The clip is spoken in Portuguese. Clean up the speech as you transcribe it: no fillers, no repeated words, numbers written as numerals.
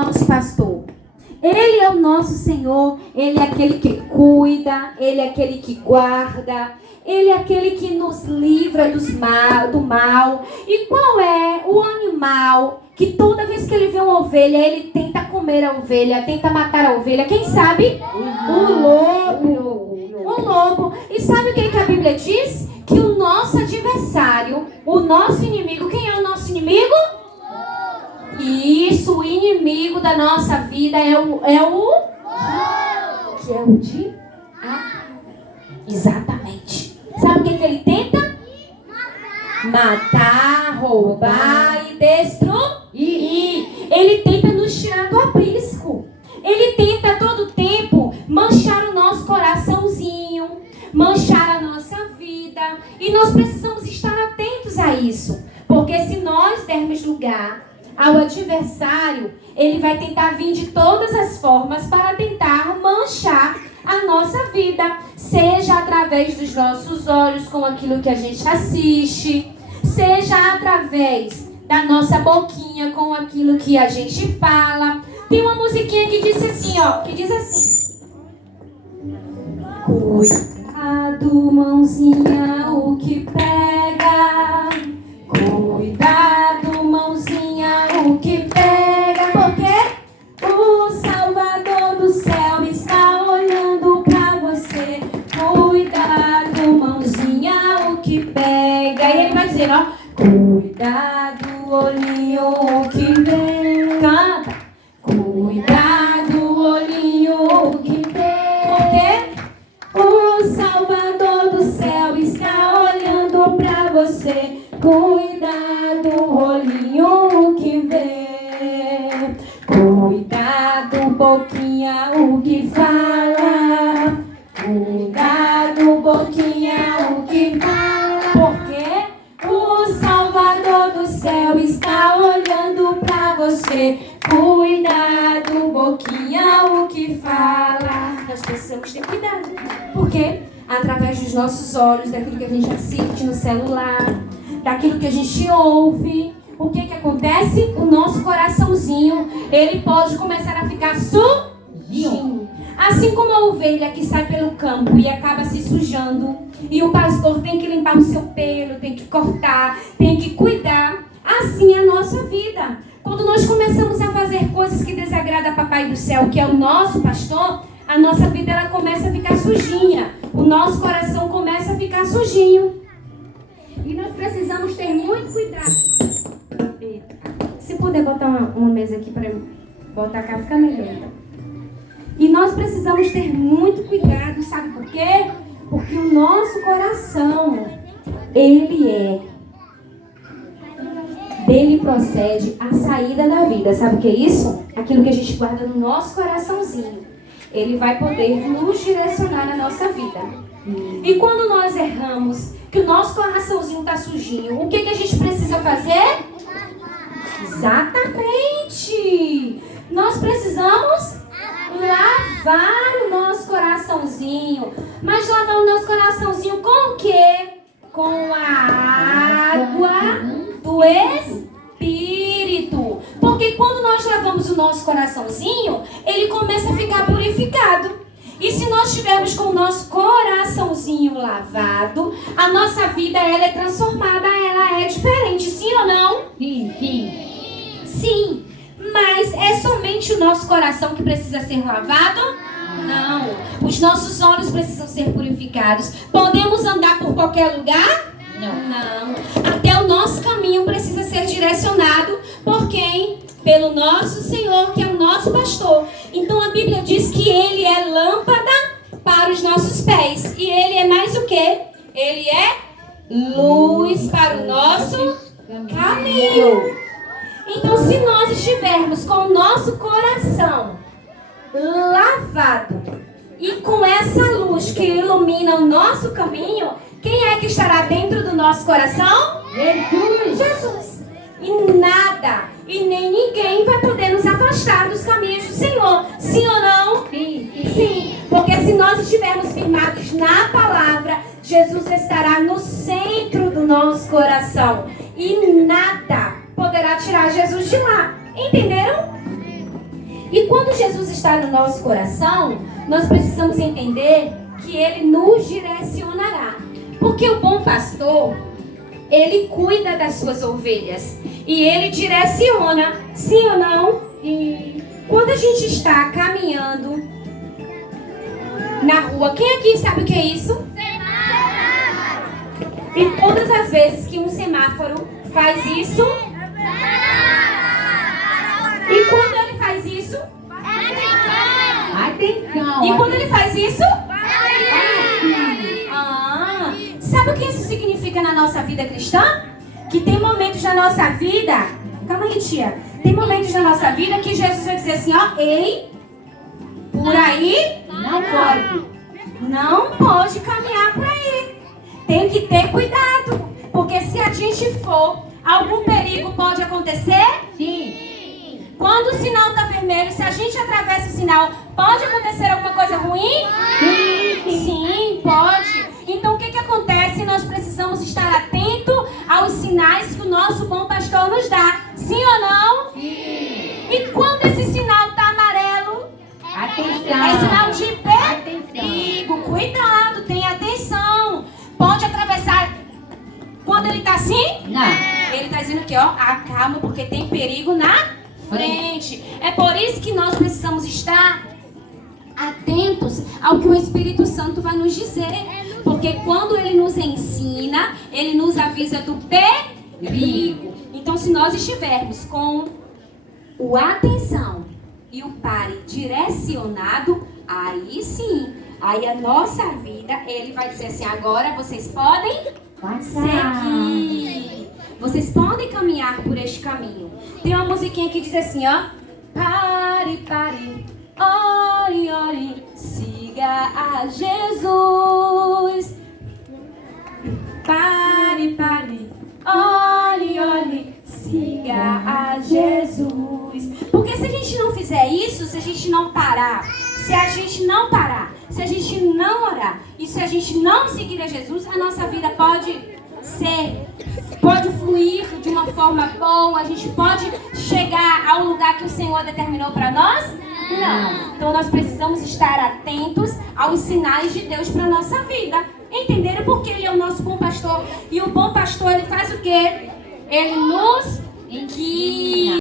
nosso pastor. Ele é o nosso Senhor. Ele é aquele que cuida. Ele é aquele que guarda. Ele é aquele que nos livra do mal. E qual é o animal que toda vez que ele vê uma ovelha, ele tenta comer a ovelha, tenta matar a ovelha? Quem sabe? O lobo. O lobo. E sabe o que a Bíblia diz? Que o nosso adversário, o nosso inimigo, quem é o nosso inimigo? Isso, o inimigo da nossa vida é o que é o de exatamente. Sabe o que ele tenta? Matar, roubar e destruir. Ele tenta nos tirar do aprisco. Ele tenta a todo tempo manchar o nosso coraçãozinho, manchar a nossa vida. E nós precisamos estar atentos a isso. Porque se nós dermos lugar ao adversário, ele vai tentar vir de todas as formas para tentar manchar a nossa vida, seja através dos nossos olhos, com aquilo que a gente assiste, seja através da nossa boquinha, com aquilo que a gente fala. Tem uma musiquinha que diz assim, ó, que diz assim: cuidado, mãozinha, o que pega. Cuidado, mãozinha, o que pega. Porque o Salvador do céu está olhando pra você. Cuidado, mãozinha, o que pega. E ele vai dizer, ó: cuidado, olhinho, o que vem. Canta. Cuidado, olhinho, o que vem. Porque o Salvador do céu está olhando pra você. Cuidado, olhinho, o que vê. Cuidado, boquinha, o que fala. Cuidado, boquinha, o que fala. Porque o Salvador do céu está olhando pra você. Cuidado, boquinha, o que fala. Nós precisamos ter cuidado. Porque através dos nossos olhos, daquilo que a gente assiste no celular, daquilo que a gente ouve, o que acontece? O nosso coraçãozinho, ele pode começar a ficar sujinho. Assim como a ovelha que sai pelo campo e acaba se sujando, e o pastor tem que limpar o seu pelo, tem que cortar, tem que cuidar, assim é a nossa vida. Quando nós começamos a fazer coisas que desagradam a Papai do Céu, que é o nosso pastor, a nossa vida ela começa a ficar sujinha. O nosso coração começa a ficar sujinho. E nós precisamos ter muito cuidado. Se puder botar uma mesa aqui para botar cá, fica melhor. E nós precisamos ter muito cuidado, sabe por quê? Porque o nosso coração, dele procede a saída da vida. Sabe o que é isso? Aquilo que a gente guarda no nosso coraçãozinho. Ele vai poder nos direcionar na nossa vida. E quando nós erramos, que o nosso coraçãozinho está sujinho, o que a gente precisa fazer? Exatamente! Nós precisamos lavar o nosso coraçãozinho. Mas lavar o nosso coraçãozinho com o quê? Com a água do Espírito. Porque quando nós lavamos o nosso coraçãozinho, ele começa a ficar purificado. E se nós estivermos com o nosso coraçãozinho lavado, a nossa vida ela é transformada, ela é diferente, sim ou não? Sim, sim. Sim, mas é somente o nosso coração que precisa ser lavado? Não. Os nossos olhos precisam ser purificados. Podemos andar por qualquer lugar? Não. Até o nosso caminho precisa ser direcionado por quem? Pelo nosso Senhor, que é o nosso pastor. Então a Bíblia diz que Ele é lâmpada para os nossos pés. E Ele é mais o quê? Ele é luz para o nosso caminho. Então se nós estivermos com o nosso coração lavado e com essa luz que ilumina o nosso caminho, quem é que estará dentro do nosso coração? Jesus. E nada e nem ninguém vai poder nos afastar dos caminhos do Senhor. Sim ou não? Sim. Porque se nós estivermos firmados na palavra, Jesus estará no centro do nosso coração. E nada poderá tirar Jesus de lá. Entenderam? E quando Jesus está no nosso coração, nós precisamos entender que Ele nos direcionará. Porque o bom pastor, ele cuida das suas ovelhas e ele direciona, sim ou não? E quando a gente está caminhando na rua, quem aqui sabe o que é isso? E todas as vezes que um semáforo faz isso, e quando ele faz isso, Atenção. e quando ele faz isso, sabe o que isso significa na nossa vida cristã? Que tem momentos na nossa vida, calma aí, tia, tem momentos na nossa vida que Jesus vai dizer assim, ó, ei, por aí não pode caminhar por aí. Tem que ter cuidado, porque se a gente for, algum perigo pode acontecer? Sim. Quando o sinal está vermelho, se a gente atravessa o sinal, pode acontecer alguma coisa ruim? Sim, pode. Então o que acontece? Nós precisamos estar atentos aos sinais que o nosso bom pastor nos dá. Sim ou não? Sim. E quando esse sinal está amarelo? Atenção. É sinal de Atenção. perigo. Cuidado, tenha atenção. Pode atravessar. Quando ele está assim? Não. Ele está dizendo que, ó, acalma, porque tem perigo na frente. É por isso que nós precisamos estar atentos ao que o Espírito Santo vai nos dizer. Porque quando ele nos ensina, ele nos avisa do perigo. Então, se nós estivermos com o atenção e o pare direcionado, aí sim, aí a nossa vida, ele vai dizer assim, agora vocês podem seguir. Vocês podem caminhar por este caminho. Tem uma musiquinha que diz assim, ó. Pare, pare, ore, ore, siga a Jesus. Pare, pare, ore, ore, siga a Jesus. Porque se a gente não fizer isso, se a gente não parar, se a gente não parar, se a gente não orar e se a gente não seguir a Jesus, a nossa vida pode fluir de uma forma boa, a gente pode chegar ao lugar que o Senhor determinou para nós? Não. Então nós precisamos estar atentos aos sinais de Deus para a nossa vida. Entenderam? Porque Ele é o nosso bom pastor. E o bom pastor, ele faz o quê? Ele nos guia.